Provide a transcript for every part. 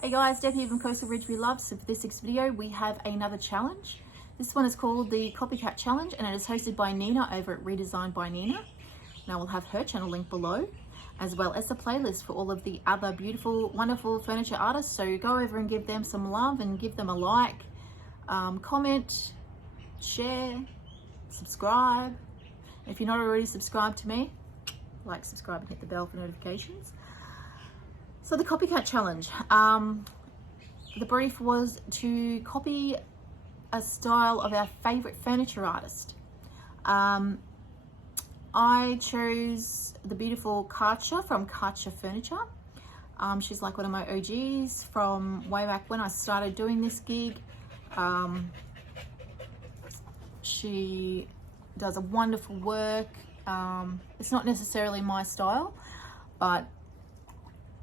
Hey guys, Debbie from Coastal Ridge We Love. So for this week's video, we have another challenge. This one is called the Copycat Challenge and it is hosted by Nina over at Redesigned by Nina. Now we'll have her channel link below, as well as a playlist for all of the other beautiful, wonderful furniture artists. So go over and give them some love and give them a like, comment, share, subscribe. If you're not already subscribed to me, like, subscribe and hit the bell for notifications. So the Copycat Challenge, the brief was to copy a style of our favorite furniture artist. I chose the beautiful Kacha from Kacha Furniture. She's like one of my OGs from way back when I started doing this gig. She does a wonderful work. It's not necessarily my style, but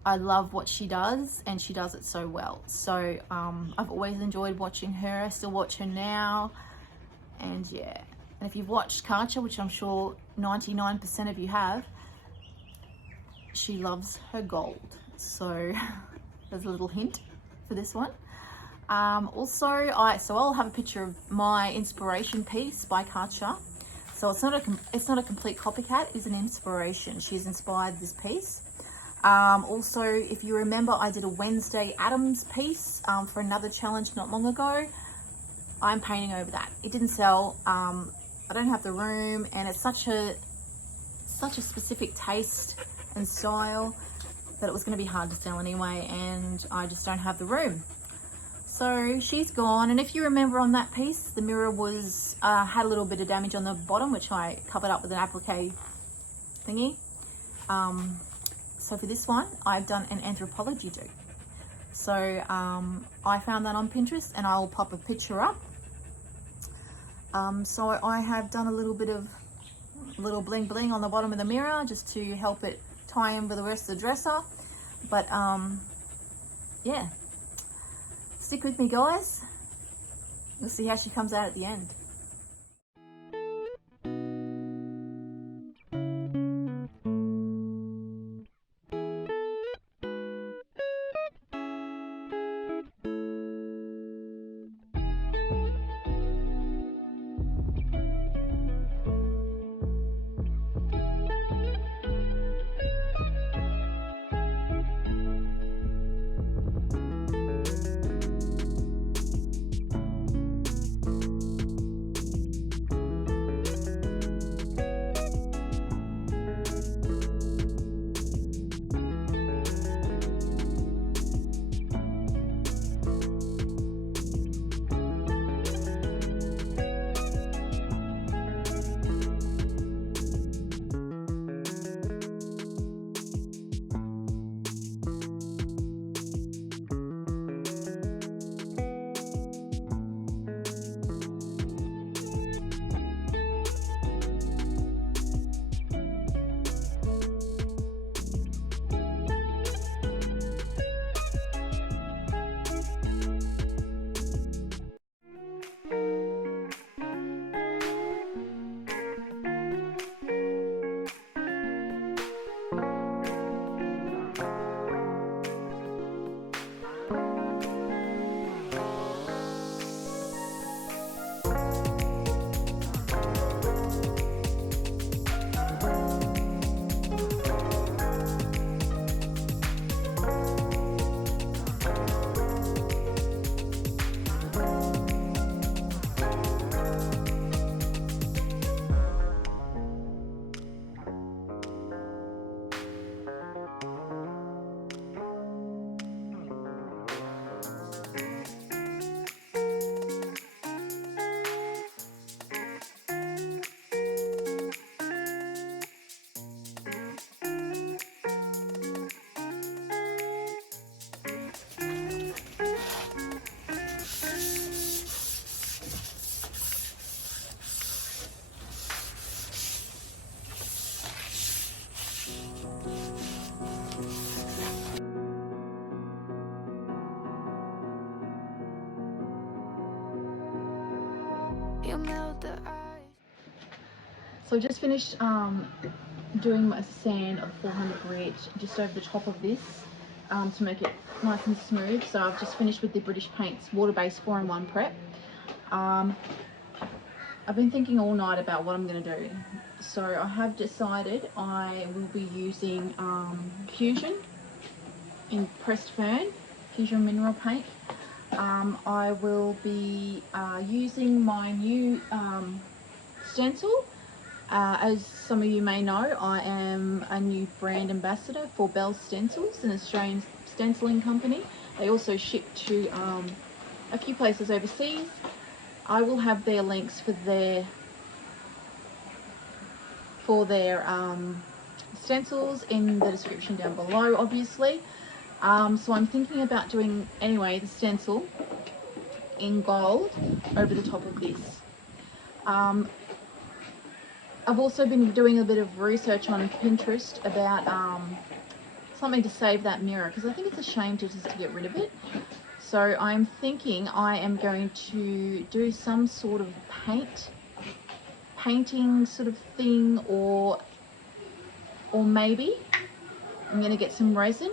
I love what she does and she does it so well. So I've always enjoyed watching her. I still watch her now. And yeah, and if you've watched Kacha, which I'm sure 99% of you have, she loves her gold. So there's a little hint for this one. Also, I'll have a picture of my inspiration piece by Kacha. So it's not a complete copycat, it's an inspiration. She's inspired this piece. Also, if you remember, I did a Wednesday Addams piece for another challenge not long ago. I'm painting over that. It didn't sell. I don't have the room, and it's such a specific taste and style that it was going to be hard to sell anyway, and I just don't have the room. So she's gone, and if you remember on that piece, the mirror was had a little bit of damage on the bottom, which I covered up with an applique thingy. So for this one, I've done an anthropology do. So I found that on Pinterest and I'll pop a picture up. So I have done a little bit of bling bling on the bottom of the mirror just to help it tie in with the rest of the dresser. But yeah, stick with me guys. We'll see how she comes out at the end. So I just finished doing my sand of 400 grit just over the top of this to make it nice and smooth. So I've just finished with the British Paints Water-Based 4-in-1 prep. I've been thinking all night about what I'm going to do. So I have decided I will be using Fusion in pressed Fern, Fusion mineral paint. I will be using my new stencil. As some of you may know, I am a new brand ambassador for Bell Stencils, an Australian stenciling company. They also ship to a few places overseas. I will have their links for their stencils in the description down below, obviously. So I'm thinking about doing, anyway, the stencil in gold over the top of this. I've also been doing a bit of research on Pinterest about something to save that mirror, because I think it's a shame to just get rid of it. So I'm thinking I am going to do some sort of painting sort of thing, or maybe I'm going to get some resin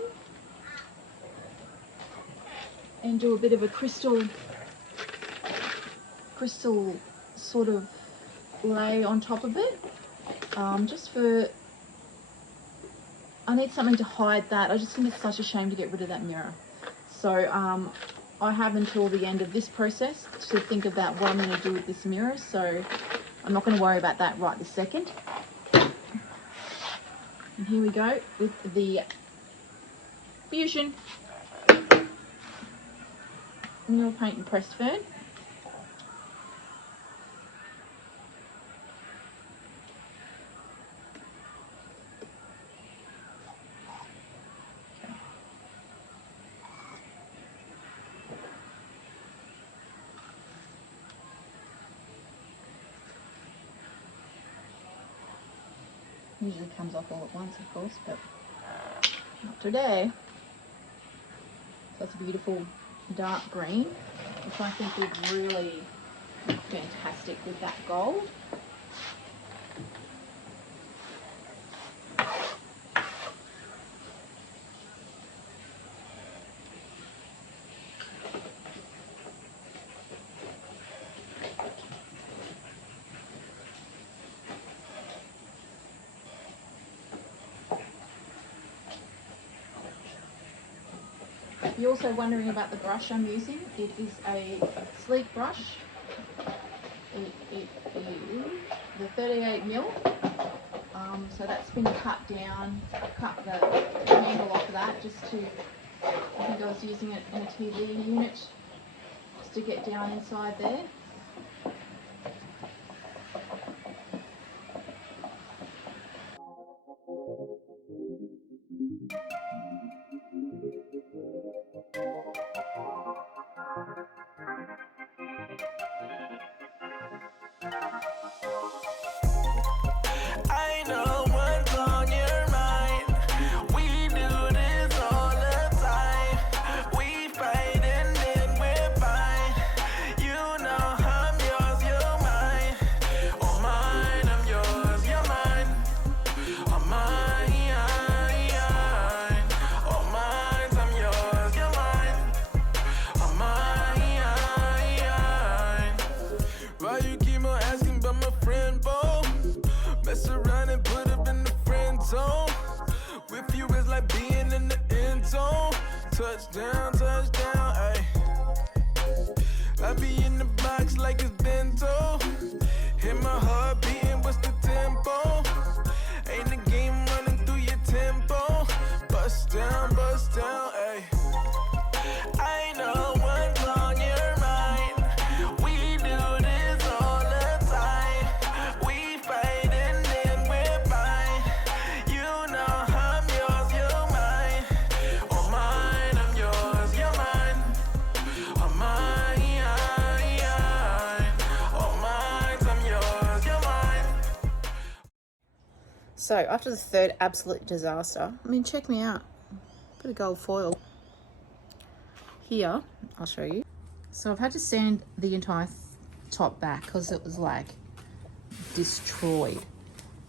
and do a bit of a crystal sort of lay on top of it, just for, I need something to hide that. I just think it's such a shame to get rid of that mirror. So I have until the end of this process to think about what I'm going to do with this mirror, so I'm not going to worry about that right this second. And here we go with the Fusion mineral paint and pressed Fern. Usually comes off all at once, of course, but not today. So it's a beautiful dark green, which I think would really look fantastic with that gold. If you're also wondering about the brush I'm using, it is a sleek brush. It is the 38mm. So that's been cut down. I cut the handle off of that just to, I think I was using it in a TV unit just to get down inside there. I know what's on your mind. We do this all the time. We fight and then we're fine. You know I'm yours, you're mine. Oh mine, I'm yours, you're mine. Oh mine, oh mine, I'm yours, you're mine. Oh mine. Why you keep on asking about my friend, Bo? Mess around and put up in the friend zone. With you is like being in the end zone. Touchdown, ayy. I be in the box like it's bento. Hit my heart beating, what's the tempo? Ain't the game running through your tempo. Bust down, ayy. I know what's on your mind. We do this all the time. We fight and then we're fine. You know I'm yours, you're mine. Oh mine, I'm yours, you're mine. Oh mine, oh mine, I'm yours, you're mine. So after the third absolute disaster, I mean, check me out. Bit of gold foil. Here, I'll show you. So I've had to sand the entire top back because it was like destroyed.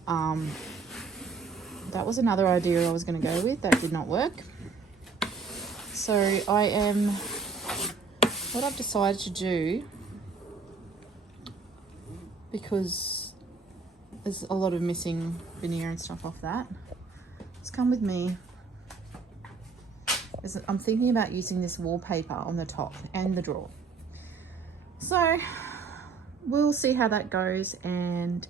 That was another idea I was going to go with. That did not work. So what I've decided to do, because there's a lot of missing veneer and stuff off that, just come with me. I'm thinking about using this wallpaper on the top and the drawer. So we'll see how that goes, and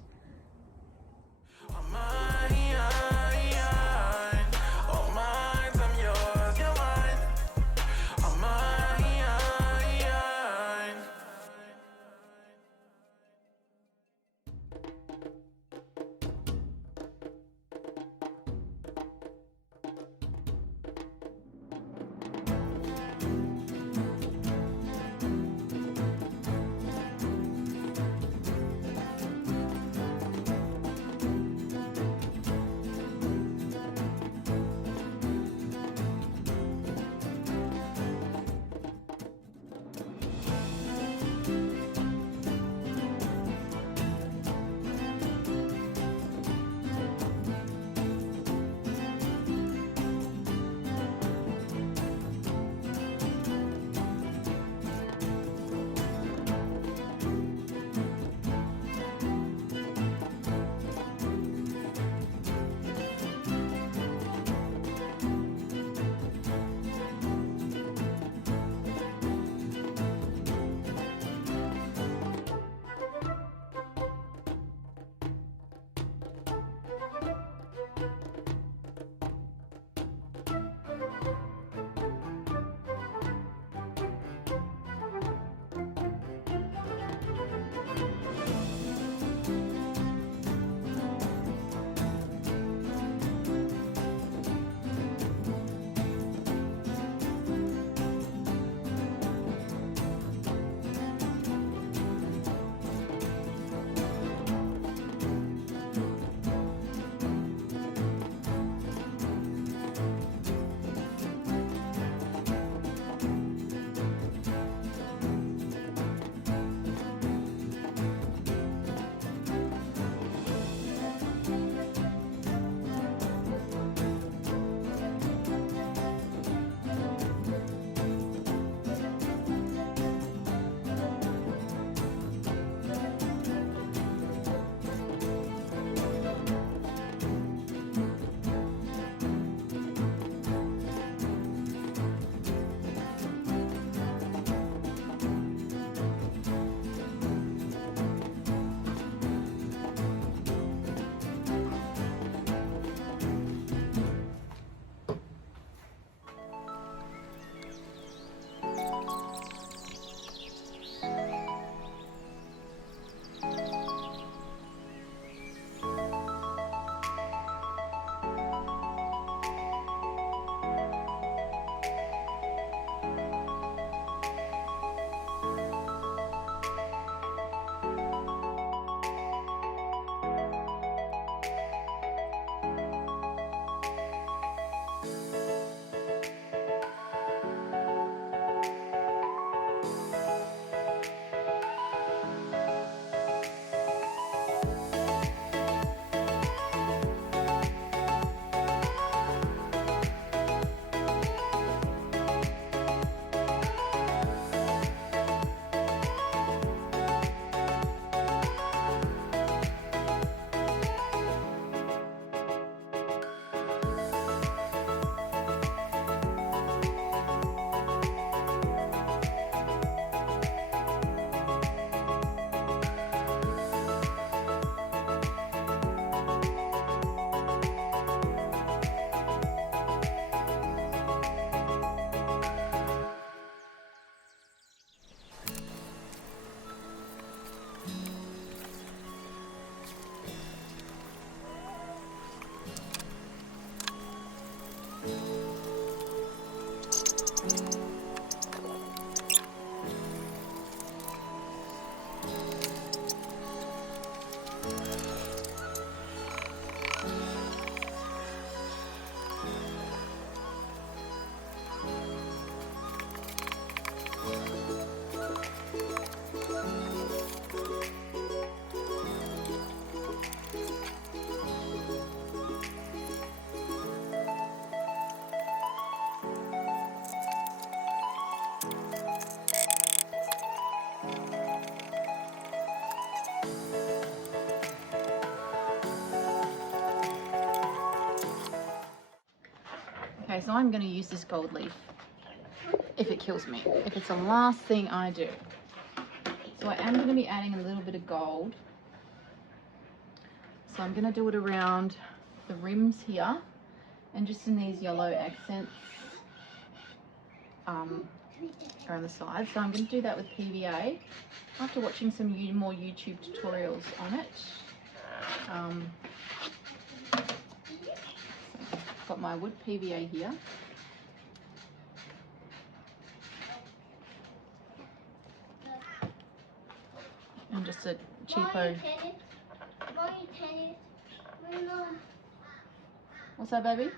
Okay, so I'm going to use this gold leaf if it kills me, if it's the last thing I do. So I am going to be adding a little bit of gold. So I'm going to do it around the rims here and just in these yellow accents around the sides. So I'm going to do that with PVA after watching some more YouTube tutorials on it. Got my wood PVA here. And just a cheapo. What's that, baby?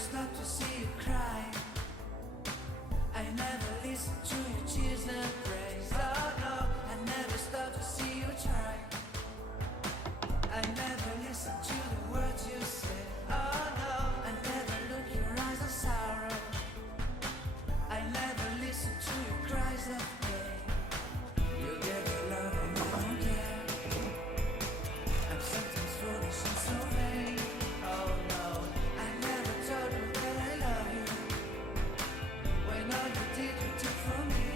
Stop to see you cry. I never listen to your tears and praise. Oh no, I never stop to see you try. I never listen to the words you say. Oh no, I never look your eyes of sorrow. I never listen to your cries of pain. You get the love and I don't care. I'm sometimes foolish and so vain. Oh no, I never told you that I love you, when all you did you took from me.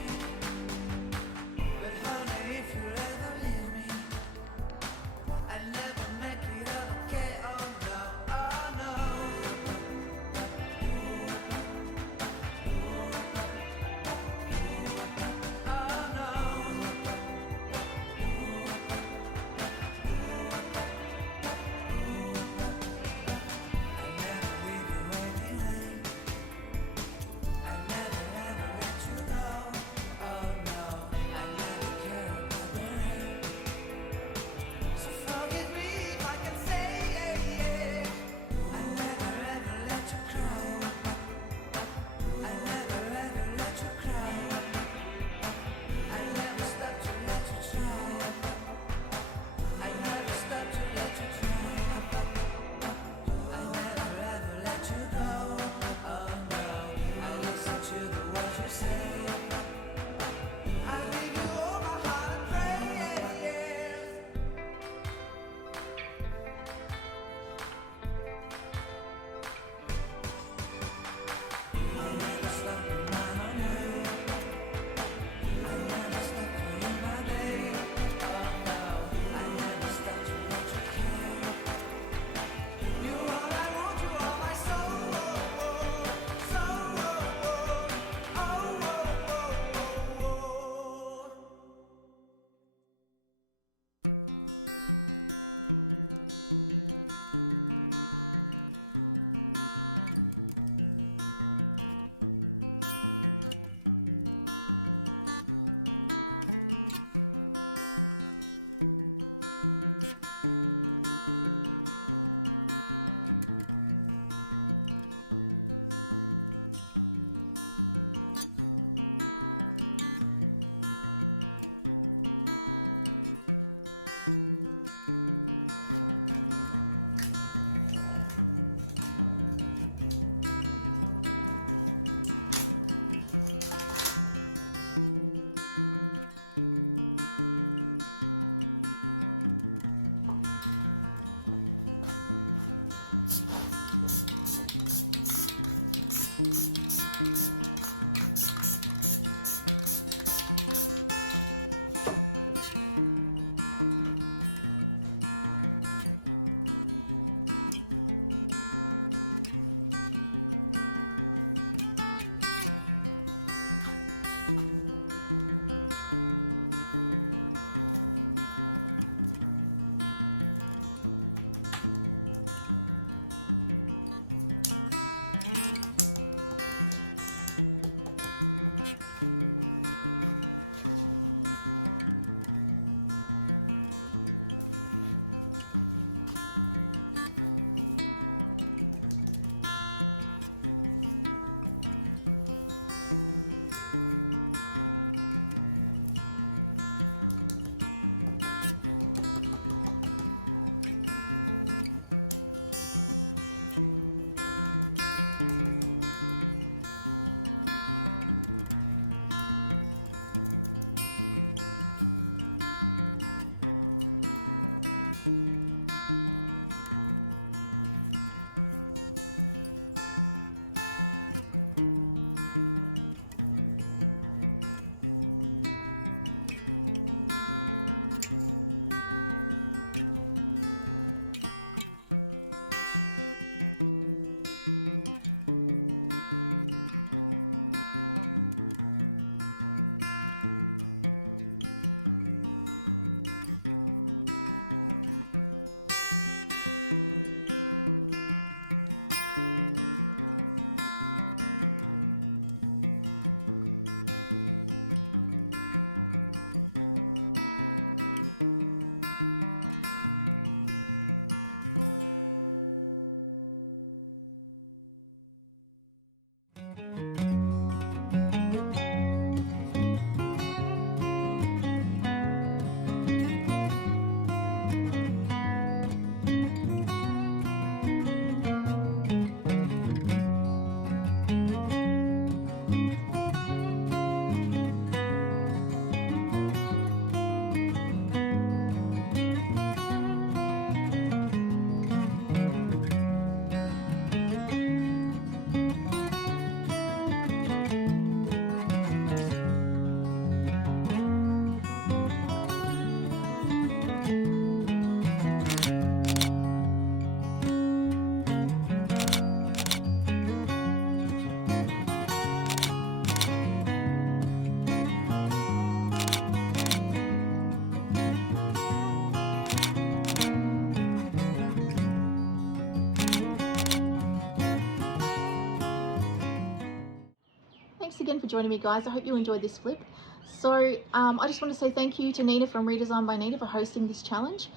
joining me, guys. I hope you enjoyed this flip. So I just want to say thank you to Nina from Redesigned by Nina for hosting this challenge.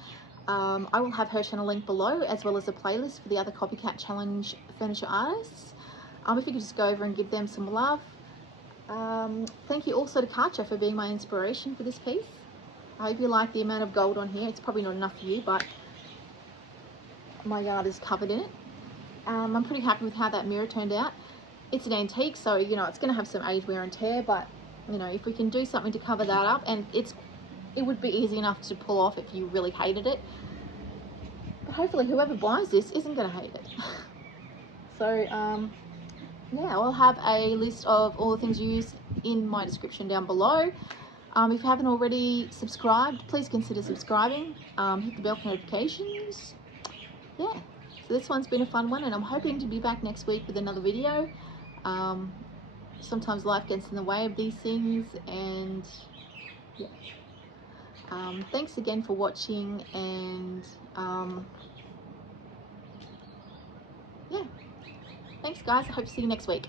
I will have her channel link below, as well as a playlist for the other copycat challenge furniture artists. If you could just go over and give them some love. Thank you also to Kacha for being my inspiration for this piece. I hope you like the amount of gold on here. It's probably not enough for you, but my yard is covered in it. I'm pretty happy with how that mirror turned out. It's an antique, so you know it's going to have some age, wear and tear, but you know, if we can do something to cover that up, and it would be easy enough to pull off if you really hated it. But hopefully whoever buys this isn't going to hate it. So yeah, I'll have a list of all the things used in my description down below. If you haven't already subscribed, please consider subscribing. Hit the bell for notifications. Yeah, so this one's been a fun one, and I'm hoping to be back next week with another video. Sometimes life gets in the way of these things, and yeah. Thanks again for watching, and yeah, thanks guys. I hope to see you next week.